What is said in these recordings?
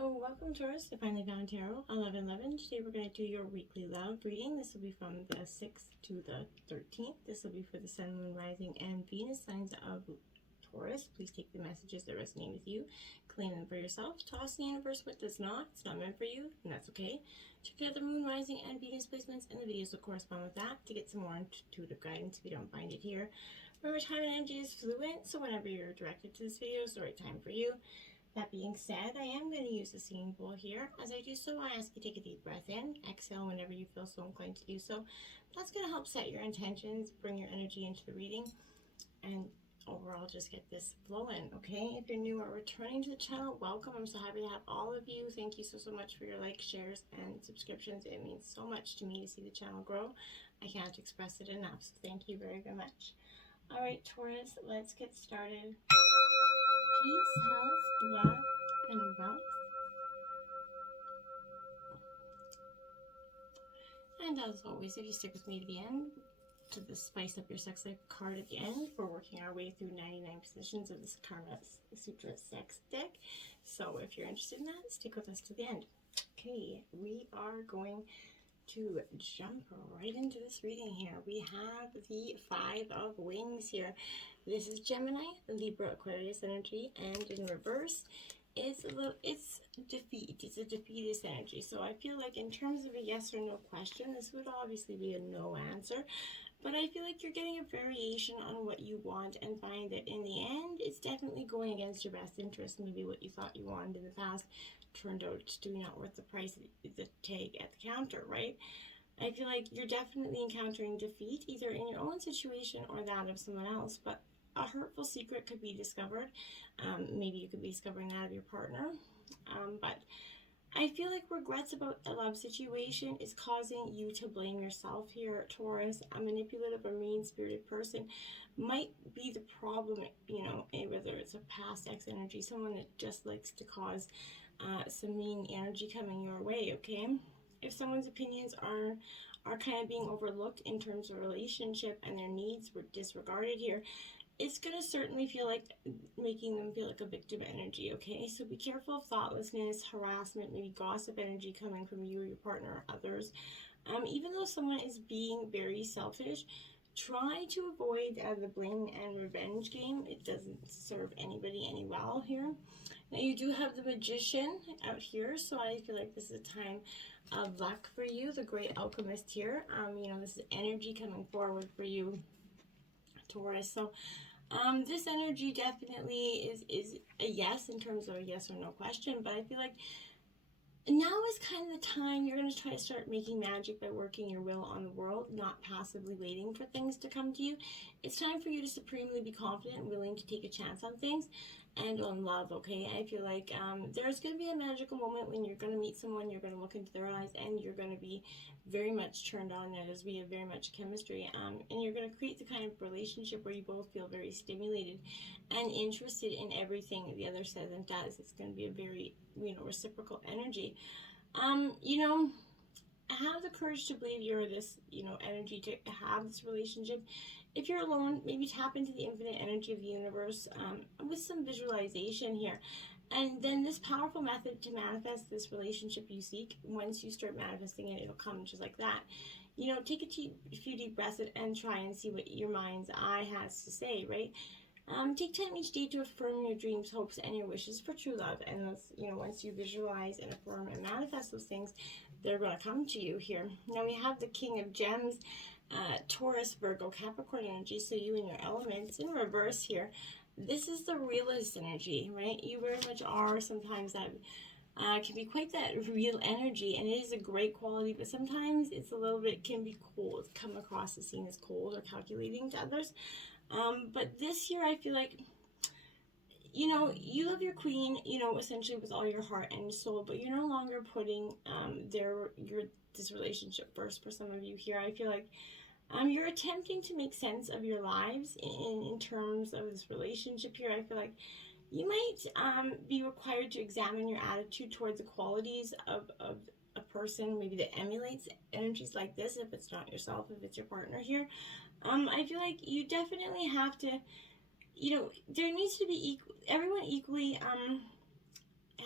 Oh, welcome Taurus to Finally Found Tarot 1111. Today we're going to do your weekly love reading. This will be from the 6th to the 13th. This will be for the Sun, Moon, Rising, and Venus signs of Taurus. Please take the messages that resonate with you, claim them for yourself. Toss the universe what does not. It's not meant for you, and that's okay. Check out the Moon, Rising, and Venus placements, and the videos will correspond with that to get some more intuitive guidance if you don't find it here. Remember, time and energy is fluent, so whenever you're directed to this video, it's the right time for you. That being said, I am going to use the singing bowl here. As I do so, I ask you to take a deep breath in, exhale whenever you feel so inclined to do so. That's going to help set your intentions, bring your energy into the reading, and overall just get this flowing, okay? If you're new or returning to the channel, welcome. I'm so happy to have all of you. Thank you so much for your likes, shares, and subscriptions. It means so much to me to see the channel grow. I can't express it enough, so thank you very, very much. All right, Taurus, let's get started. Peace, health, love, and wealth. And as always, if you stick with me to the end, to the Spice Up Your Sex Life card at the end, we're working our way through 99 positions of this Karma Sutra Sex deck. So if you're interested in that, stick with us to the end. Okay, we are going to jump right into this reading here. We have the Five of Wings here. This is Gemini, Libra, Aquarius energy, and in reverse, it's defeat. It's a defeatist energy. So I feel like in terms of a yes or no question, this would obviously be a no answer. But I feel like you're getting a variation on what you want and find that in the end, it's definitely going against your best interest. Maybe what you thought you wanted in the past turned out to be not worth the price, the tag at the counter, right? I feel like you're definitely encountering defeat, either in your own situation or that of someone else, but a hurtful secret could be discovered. Maybe you could be discovering that of your partner. But I feel like regrets about a love situation is causing you to blame yourself here, Taurus. A manipulative or mean-spirited person might be the problem, you know, whether it's a past ex energy, someone that just likes to cause some mean energy coming your way, okay? If someone's opinions are kind of being overlooked in terms of relationship and their needs were disregarded here, it's going to certainly feel like making them feel like a victim energy, okay? So be careful of thoughtlessness, harassment, maybe gossip energy coming from you or your partner or others. Even though someone is being very selfish, try to avoid the blame and revenge game. It doesn't serve anybody any well here. Now you do have the Magician out here, so I feel like this is a time of luck for you, the Great Alchemist here. You know, this is energy coming forward for you, Taurus. So this energy definitely is a yes in terms of a yes or no question, but I feel like now is kind of the time you're going to try to start making magic by working your will on the world, not passively waiting for things to come to you. It's time for you to supremely be confident and willing to take a chance on things and on love, okay? I feel like there's going to be a magical moment when you're going to meet someone, you're going to look into their eyes, and you're going to be very much turned on. There's we have very much chemistry, and you're going to create the kind of relationship where you both feel very stimulated and interested in everything the other says and does. It's going to be a very, you know, reciprocal energy. You know, have the courage to believe you're this, you know, energy to have this relationship. If you're alone, maybe tap into the infinite energy of the universe with some visualization here. And then this powerful method to manifest this relationship you seek, once you start manifesting it, it'll come just like that. You know, take a few deep breaths and try and see what your mind's eye has to say, right? Take time each day to affirm your dreams, hopes, and your wishes for true love. And those, you know, once you visualize and affirm and manifest those things, they're going to come to you here. Now we have the King of Gems, Taurus, Virgo, Capricorn energy. So you and your elements in reverse here. This is the realist energy, right? You very much are sometimes that can be quite that real energy, and it is a great quality, but sometimes it's a little bit, can be cold, come across as seen as cold or calculating to others. But this year I feel like, you know, you love your queen, you know, essentially with all your heart and soul, but you're no longer putting this relationship first for some of you here. I feel like you're attempting to make sense of your lives in terms of this relationship here. I feel like you might be required to examine your attitude towards the qualities of a person maybe that emulates energies like this, if it's not yourself, if it's your partner here. I feel like you definitely have to, you know, there needs to be everyone equally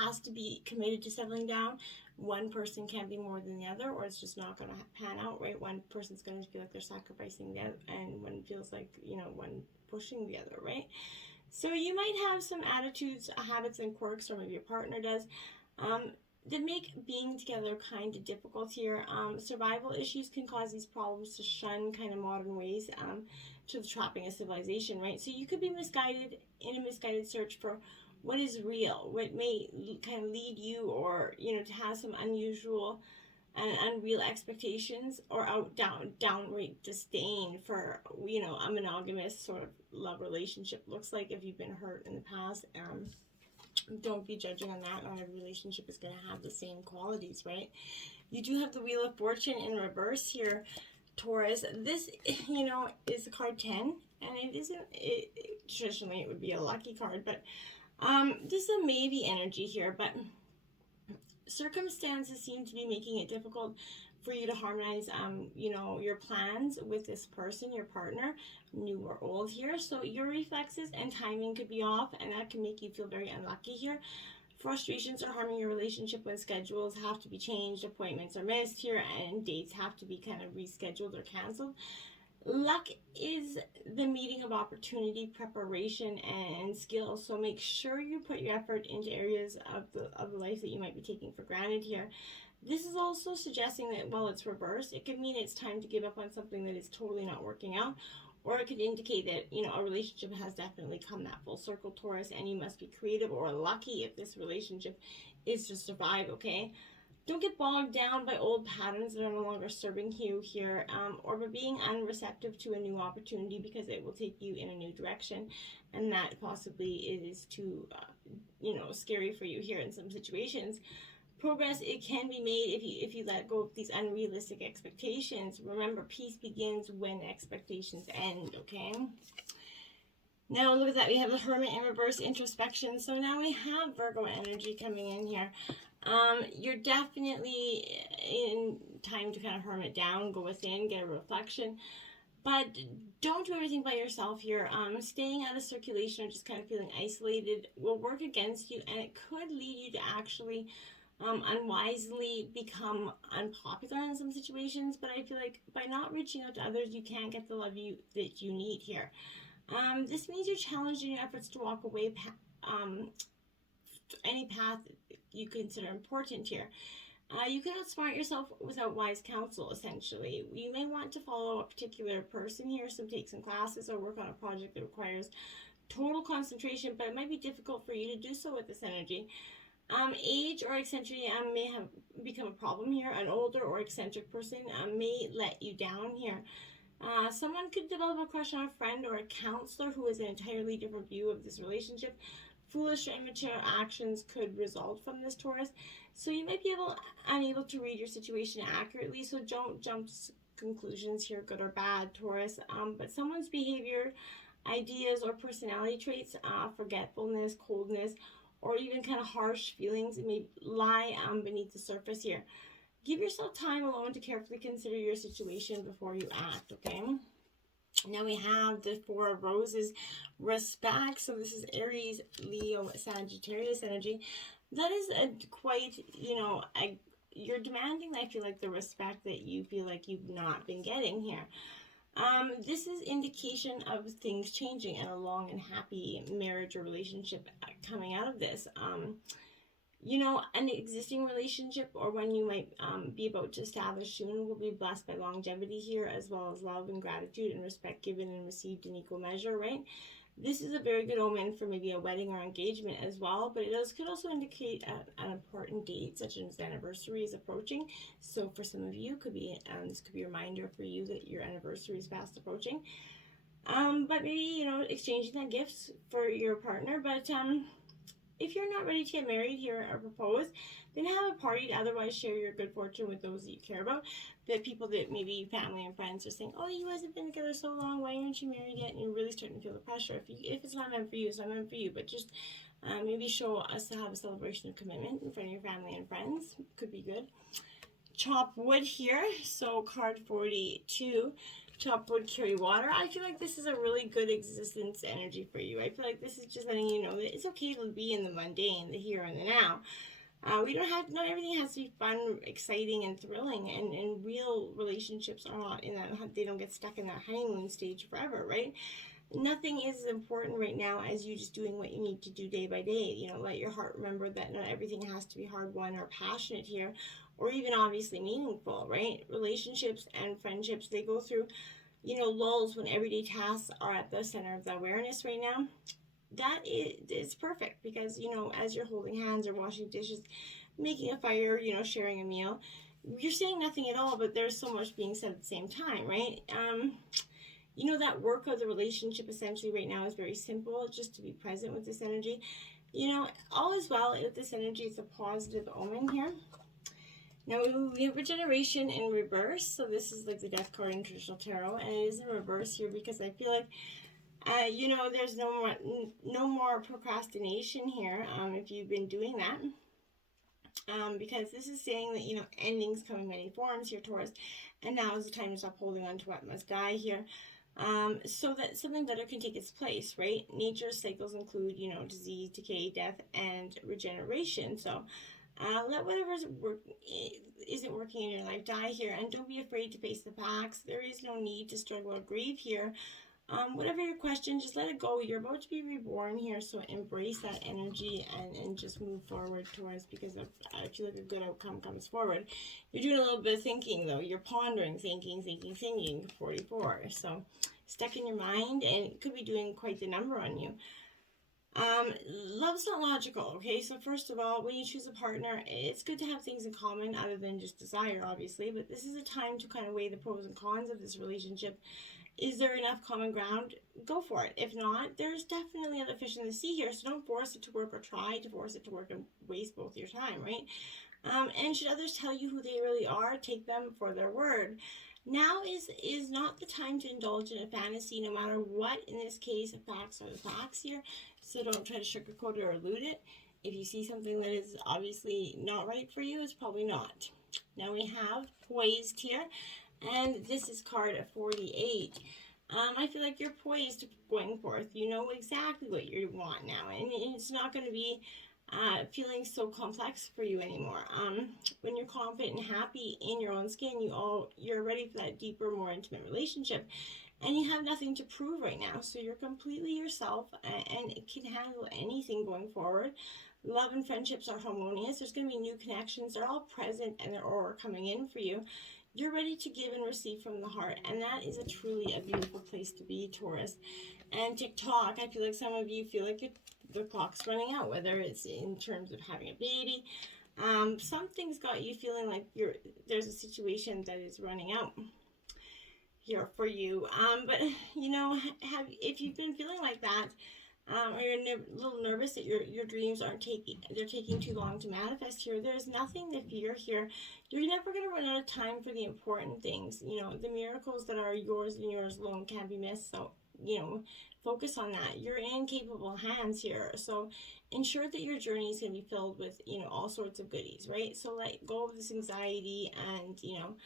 has to be committed to settling down. One person can't be more than the other, or it's just not going to pan out, right? One person's going to feel like they're sacrificing the other, and one feels like, one pushing the other, right? So you might have some attitudes, habits, and quirks, or maybe your partner does, that make being together kind of difficult here. Survival issues can cause these problems to shun kind of modern ways to the trapping of civilization, right? So you could be misguided in a misguided search for what is real, what may kind of lead you, or to have some unusual and unreal expectations, or downright disdain for a monogamous sort of love relationship looks like if you've been hurt in the past. Don't be judging on that. Not every relationship is going to have the same qualities, right? You do have the Wheel of Fortune in reverse here, Taurus. This, is the card 10, and it isn't, traditionally it would be a lucky card, but this is a maybe energy here, but circumstances seem to be making it difficult for you to harmonize, your plans with this person, your partner, new or old here. So your reflexes and timing could be off, and that can make you feel very unlucky here. Frustrations are harming your relationship when schedules have to be changed, appointments are missed here, and dates have to be kind of rescheduled or canceled. Luck is the meeting of opportunity, preparation, and skill. So make sure you put your effort into areas of the life that you might be taking for granted here. This is also suggesting that while it's reversed, it could mean it's time to give up on something that is totally not working out, or it could indicate that, a relationship has definitely come that full circle, Taurus, and you must be creative or lucky if this relationship is to survive, okay? Don't get bogged down by old patterns that are no longer serving you here, or by being unreceptive to a new opportunity, because it will take you in a new direction, and that possibly is too, scary for you here in some situations. Progress, it can be made if you let go of these unrealistic expectations. Remember, peace begins when expectations end, okay? Now look at that. We have the Hermit in reverse, introspection. So now we have Virgo energy coming in here. You're definitely in time to kind of hermit down, go within, get a reflection. But don't do everything by yourself here. Staying out of circulation or just kind of feeling isolated will work against you, and it could lead you to actually unwisely become unpopular in some situations. But I feel like by not reaching out to others, you can't get the love that you need here. This means you're challenged in your efforts to walk away any path you consider important here. You can outsmart yourself without wise counsel, essentially. You may want to follow a particular person here, so take some classes or work on a project that requires total concentration, but it might be difficult for you to do so with this energy. Age or eccentricity may have become a problem here. An older or eccentric person may let you down here. Someone could develop a crush on a friend or a counselor who has an entirely different view of this relationship. Foolish or immature actions could result from this, Taurus. So you might be unable to read your situation accurately, so don't jump to conclusions here, good or bad, Taurus. But someone's behavior, ideas, or personality traits, forgetfulness, coldness, or even kind of harsh feelings may lie beneath the surface here. Give yourself time alone to carefully consider your situation before you act, okay? Now we have the Four of Roses, respect. So this is Aries, Leo, Sagittarius energy. That is quite, you're demanding, I feel like, the respect that you feel like you've not been getting here. This is indication of things changing and a long and happy marriage or relationship coming out of this. An existing relationship or one you might be about to establish soon will be blessed by longevity here, as well as love and gratitude and respect given and received in equal measure, right? This is a very good omen for maybe a wedding or engagement as well, but it could also indicate an important date, such as anniversary, is approaching. So for some of you, this could be a reminder for you that your anniversary is fast approaching. But maybe, exchanging that gifts for your partner. But if you're not ready to get married here or propose, then have a party to otherwise share your good fortune with those that you care about. The people that maybe family and friends are saying, oh, you guys have been together so long, why aren't you married yet? And you're really starting to feel the pressure. If it's not meant for you, it's not meant for you. But just maybe show us to have a celebration of commitment in front of your family and friends. Could be good. Chop wood here. So card 42. chop wood, carry water. I feel like this is a really good existence energy for you. I feel like this is just letting you know that it's okay to be in the mundane, the here and the now. We don't have, not everything has to be fun, exciting, and thrilling, and real relationships are not in that, they don't get stuck in that honeymoon stage forever, right? Nothing is as important right now as you just doing what you need to do day by day. You know, let your heart remember that not everything has to be hard-won or passionate here, or even obviously meaningful, right? Relationships and friendships, they go through, you know, lulls when everyday tasks are at the center of the awareness right now. That is perfect because, you know, as you're holding hands or washing dishes, making a fire, you know, sharing a meal, you're saying nothing at all, but there's so much being said at the same time, right? You know, that work of the relationship essentially right now is very simple, just to be present with this energy. You know, all is well with this energy. It's a positive omen here. Now we have regeneration in reverse, so this is like the death card in traditional tarot, and it is in reverse here because I feel like you know, there's no more procrastination here if you've been doing that. Because this is saying that, you know, endings come in many forms here, Taurus, and now is the time to stop holding on to what must die here, so that something better can take its place, right? Nature's cycles include, you know, disease, decay, death, and regeneration. So let whatever isn't working in your life die here, and don't be afraid to face the facts. There is no need to struggle or grieve here. Whatever your question, just let it go. You're about to be reborn here, so embrace that energy and just move forward towards, because I feel like a good outcome comes forward. You're doing a little bit of thinking, though. You're pondering, thinking, 44. So stuck in your mind, and it could be doing quite the number on you. Love's not logical, okay? So first of all, when you choose a partner, it's good to have things in common other than just desire, obviously, but this is a time to kind of weigh the pros and cons of this relationship. Is there enough common ground? Go for it. If not, there's definitely other fish in the sea here, so don't force it to work or try to force it to work and waste both your time, right? And should others tell you who they really are, take them for their word. Now is not the time to indulge in a fantasy, no matter what. In this case, the facts are the facts here, so don't try to sugarcoat it or elude it. If you see something that is obviously not right for you, it's probably not. Now we have poised here. And this is card 48. I feel like you're poised going forth. You know exactly what you want now. And it's not going to be feeling so complex for you anymore. When you're confident and happy in your own skin, you're ready for that deeper, more intimate relationship. And you have nothing to prove right now. So you're completely yourself and it can handle anything going forward. Love and friendships are harmonious. There's going to be new connections. They're all present and they're all coming in for you. You're ready to give and receive from the heart, and that is truly a beautiful place to be, Taurus. And TikTok, I feel like some of you feel like the clock's running out, whether it's in terms of having a baby. Something's got you feeling like there's a situation that is running out here for you. But, you know, if you've been feeling like that, or you're a little nervous that your dreams they're taking too long to manifest here, there's nothing to fear here. You're never going to run out of time for the important things. You know, the miracles that are yours and yours alone can't be missed. So, you know, focus on that. You're in capable hands here. So ensure that your journey is going to be filled with, you know, all sorts of goodies, right? So let go of this anxiety and, you know,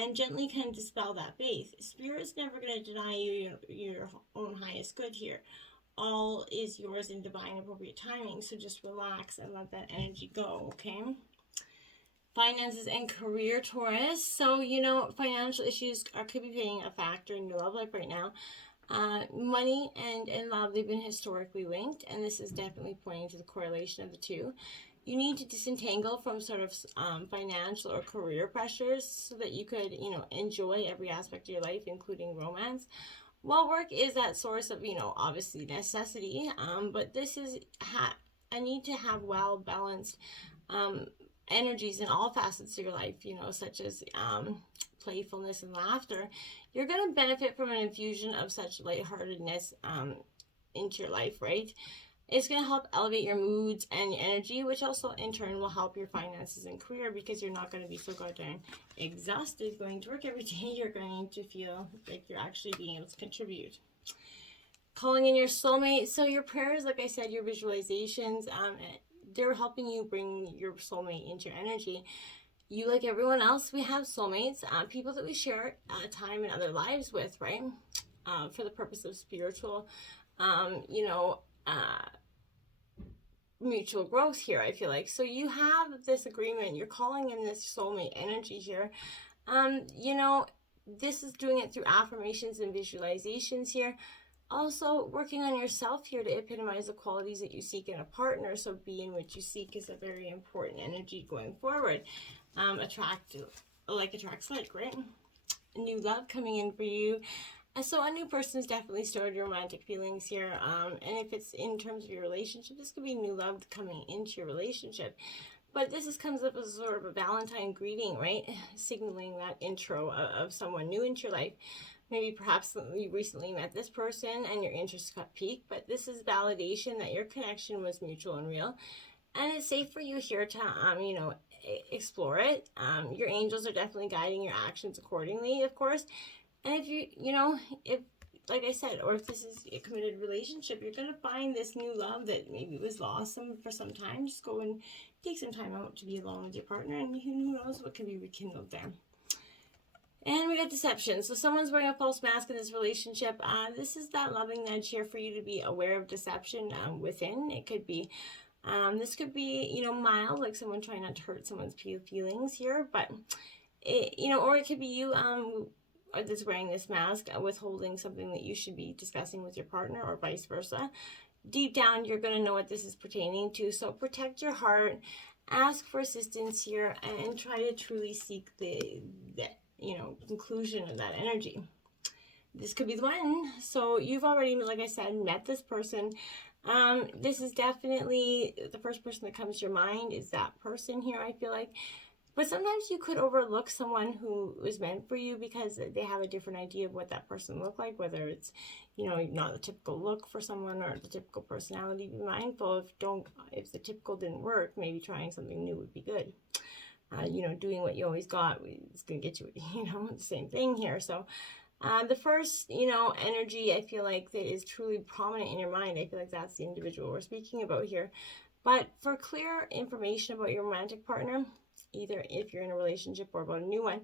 and gently kind of dispel that faith. Spirit's never going to deny you your own highest good here. All is yours in divine appropriate timing, so just relax and let that energy go, okay? Finances and career, Taurus. So, you know, financial issues could be playing a factor in your love life right now. Money and love, they've been historically linked, and this is definitely pointing to the correlation of the two. You need to disentangle from sort of financial or career pressures so that you could, you know, enjoy every aspect of your life, including romance. Well, work is that source of, you know, obviously necessity, but this is I need to have well-balanced energies in all facets of your life, you know, such as playfulness and laughter. You're going to benefit from an infusion of such lightheartedness into your life, right? It's going to help elevate your moods and your energy, which also in turn will help your finances and career because you're not going to be so goddamn exhausted going to work every day. You're going to feel like you're actually being able to contribute. Calling in your soulmate. So your prayers, like I said, your visualizations, they're helping you bring your soulmate into your energy. you, like everyone else, we have soulmates, people that we share time in other lives with, right? For the purpose of spiritual, mutual growth here, I feel like. So you have this agreement, you're calling in this soulmate energy here. This is doing it through affirmations and visualizations here. Also, working on yourself here to epitomize the qualities that you seek in a partner. So being what you seek is a very important energy going forward. Attracts like, right? New love coming in for you. So a new person has definitely started your romantic feelings here. And if it's in terms of your relationship, this could be new love coming into your relationship. But this comes up as sort of a Valentine greeting, right? Signaling that intro of someone new into your life. Maybe perhaps you recently met this person and your interest got piqued, but this is validation that your connection was mutual and real. And it's safe for you here to, explore it. Your angels are definitely guiding your actions accordingly, of course. And if if, like I said, or if this is a committed relationship, you're going to find this new love that maybe was lost for some time. Just go and take some time out to be alone with your partner, and who knows what can be rekindled there. And we got deception. So someone's wearing a false mask in this relationship. This is that loving nudge here for you to be aware of deception within. It could be, this could be, mild, like someone trying not to hurt someone's feelings here. But, or it could be you that's wearing this mask, withholding something that you should be discussing with your partner, or vice versa. Deep down, you're going to know what this is pertaining to. So protect your heart, ask for assistance here, and try to truly seek the conclusion of that energy. This could be the one. So you've already, like I said, met this person. This is definitely the first person that comes to your mind is that person here, I feel like. But sometimes you could overlook someone who was meant for you because they have a different idea of what that person looked like, whether it's, not the typical look for someone or the typical personality. Be mindful if the typical didn't work, maybe trying something new would be good. Doing what you always got is going to get you, the same thing here. So the first, energy I feel like that is truly prominent in your mind, I feel like that's the individual we're speaking about here. But for clear information about your romantic partner, either if you're in a relationship or about a new one,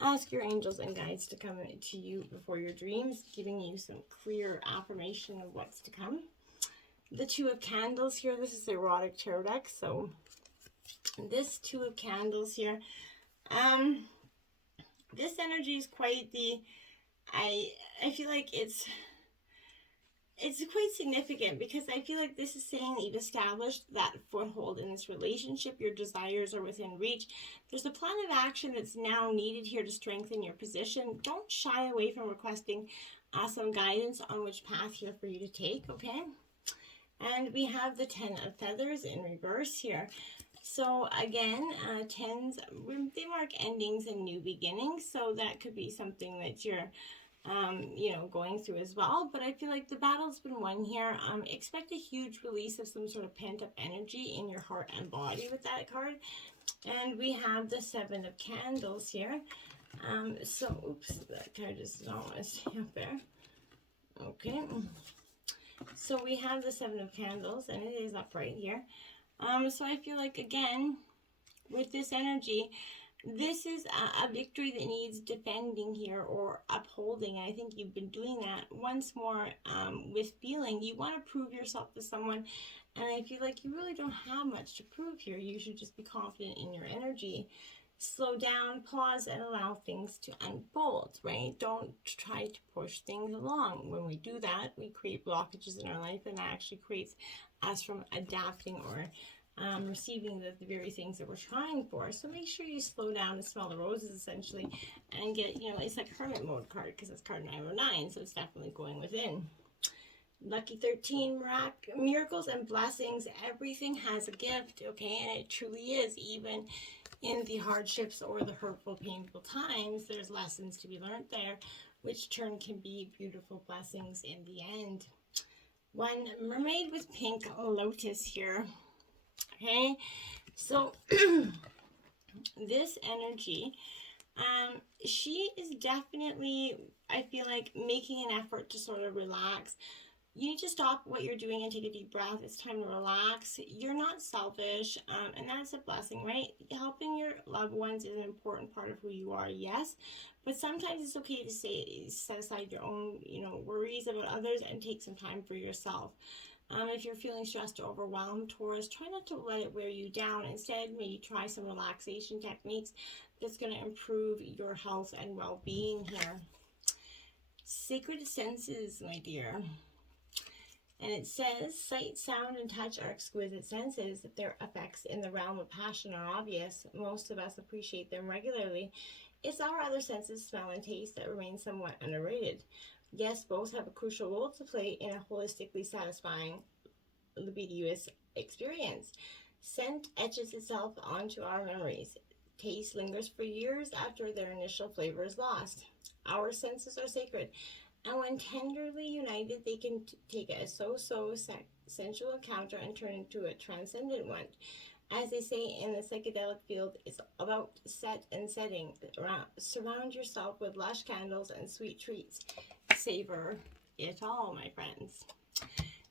ask your angels and guides to come to you before your dreams, giving you some clear affirmation of what's to come. The Two of Candles here, this is the erotic tarot deck. So this Two of Candles here, this energy is quite I feel like it's quite significant, because I feel like this is saying that you've established that foothold in this relationship. Your desires are within reach. There's a plan of action that's now needed here to strengthen your position. Don't shy away from requesting some guidance on which path here for you to take, okay? And we have the Ten of Feathers in reverse here. So again, tens, they mark endings and new beginnings. So that could be something that you're going through as well. But I feel like the battle's been won here. Expect a huge release of some sort of pent-up energy in your heart and body with that card. And we have the Seven of Candles here. Oops, that card is not want to stay up there. Okay. So we have the Seven of Candles, and it is upright here. So I feel like, again, with this energy, this is a victory that needs defending here or upholding. I think you've been doing that once more with feeling. You want to prove yourself to someone, and I feel like you really don't have much to prove here. You should just be confident in your energy. Slow down, pause, and allow things to unfold, right? Don't try to push things along. When we do that, we create blockages in our life, and that actually creates us from adapting or receiving the very things that we're trying for. So make sure you slow down and smell the roses, essentially, and get, it's like Hermit Mode card, because it's card 909, so it's definitely going within. Lucky 13, miracles and blessings. Everything has a gift, okay? And it truly is. Even in the hardships or the hurtful, painful times, there's lessons to be learned there, which turn can be beautiful blessings in the end. One mermaid with pink lotus here. Okay, so this energy, she is definitely, I feel like, making an effort to sort of relax, You need to stop what you're doing and take a deep breath. It's time to relax. You're not selfish, and that's a blessing, right? Helping your loved ones is an important part of who you are, yes, but sometimes it's okay to set aside your own, worries about others and take some time for yourself. If you're feeling stressed or overwhelmed, Taurus, try not to let it wear you down. Instead, maybe try some relaxation techniques that's going to improve your health and well-being here. Sacred senses, my dear. And it says, sight, sound, and touch are exquisite senses. Their effects in the realm of passion are obvious. Most of us appreciate them regularly. It's our other senses, smell and taste, that remain somewhat underrated. Yes, both have a crucial role to play in a holistically satisfying, libidinous experience. Scent etches itself onto our memories. Taste lingers for years after their initial flavor is lost. Our senses are sacred, and when tenderly united, they can take a sensual encounter and turn into a transcendent one. As they say in the psychedelic field, it's about set and setting. Surround yourself with lush candles and sweet treats. Savor it all, my friends.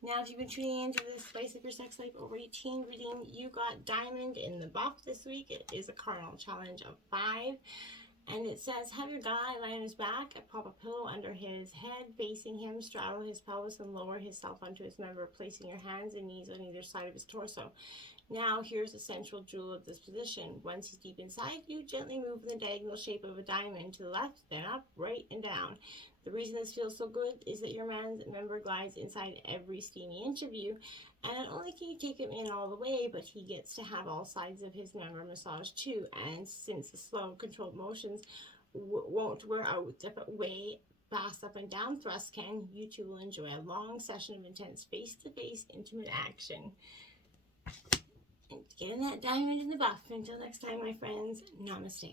Now, if you've been tuning into the Spice of Your Sex Life over 18 reading, you got Diamond in the buff this week. It is a cardinal challenge of 5. And it says, have your guy lie on his back, prop a pillow under his head, facing him, straddle his pelvis, and lower himself onto his member, placing your hands and knees on either side of his torso. Now, here's the central jewel of this position. Once he's deep inside you, gently move in the diagonal shape of a diamond to the left, then up, right, and down. The reason this feels so good is that your man's member glides inside every steamy inch of you, and not only can you take him in all the way, but he gets to have all sides of his member massaged too. And since the slow, controlled motions won't wear out the way fast up and down thrusts can, you two will enjoy a long session of intense face-to-face intimate action. And getting that diamond in the buff. Until next time, my friends, namaste.